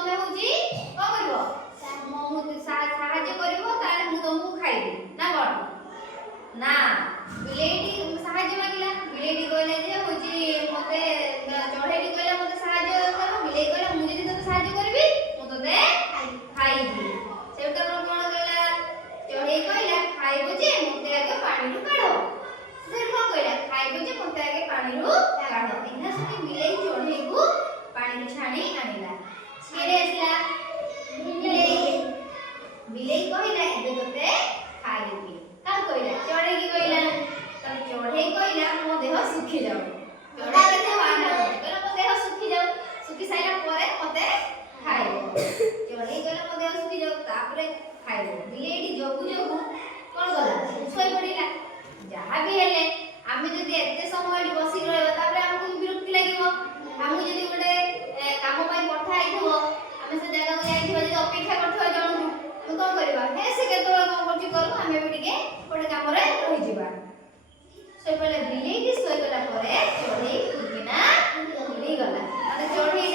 ତମେ ହଉଛି କଣ କରିବ ମୁଁ ସାହାଯ୍ୟ କରିବ ତାହେଲେ ମୁଁ ତମକୁ ଖାଇବି ନା କଣ ନା ବିଲେଇଟି ସାହାଯ୍ୟ ମାଗିଲା ବିଲେଇଟି କହିଲା ଯେ ହଉଛି ମତେ ଚଢେଇଟି କହିଲା ମତେ ସାହାଯ୍ୟ କର ବିଲେଇ କହିଲା ମୁଁ ଯଦି ତତେ ସାହାଯ୍ୟ କରିବି ମୁଁ ତତେ ଖାଇବି ସେଉଟା କଣ କହିଲା ଚଢେଇ କହିଲା ଖାଇବ ଯେ ମତେ ଆଗେ ପାଣିରୁ କାଢ ସେ କଣ କହିଲା ଖାଇବ ଯେ ମତେ ଆଗେ ପାଣିରୁ କାଢ ଏହା ଶୁଣି ବିଲେଇ ଚଢେଇକୁ ପାଣିରୁ ଛାଣି ଆଣିଲା କିଏ ଆସିଲା ବିଲେଇ କହିଲା ଏବେ ତତେ ଖାଇବି କାହା କହିଲା ଚଢେଇ କହିଲା ତମେ ଚଢେଇ କହିଲା ମୋ ଦେହ ଶୁଖି ଯାଉ ଚଢେଇ କେତେ ବାହାନା କହିଲା ମୋ ଦେହ ଶୁଖି ଯାଉ ଶୁଖି ସାଇଲା ପରେ ମତେ ଖାଇବ ଚଢେଇ କହିଲା ମୋ ଦେହ ଶୁଖି ଯାଉ ତାପରେ ଖାଇବ ବିଲେଇଟି ଯୋଗୁ ଯୋଗୁ କଣ କଲା ଶୋଇ ପଡିଲା ଯାହା ବି ହେଲେ ଆମେ ଯଦି ଏତେ ସମୟ ଏଠି ବସିକି ରହିବା ତାପରେ ଆମକୁ ବିରକ୍ତି ଲାଗିବ ଆମକୁ ଯଦି ଗୋଟେ କାମ ପାଇଁ ପଠା ହେଇଥିବ ଆମେ ସେ ଜାଗାକୁ ଯାଇଥିବା ଯଦି ଅପେକ୍ଷା କରିଥିବା ଜଣକୁ ଆମେ କଣ କରିବା ହେ ସେ କେତେବେଳେ କଣ କରୁଛି କରୁ ଆମେ ବି ଟିକେ ଗୋଟେ କାମରେ ରହିଯିବା ଶୋଇପଡ଼ିଲା ବିଲେଇଟି ଶୋଇଗଲା ପରେ ଚଢେଇ ଉଠିକିନା ଉଡ଼ିଗଲା ମାନେ ଚଢେଇ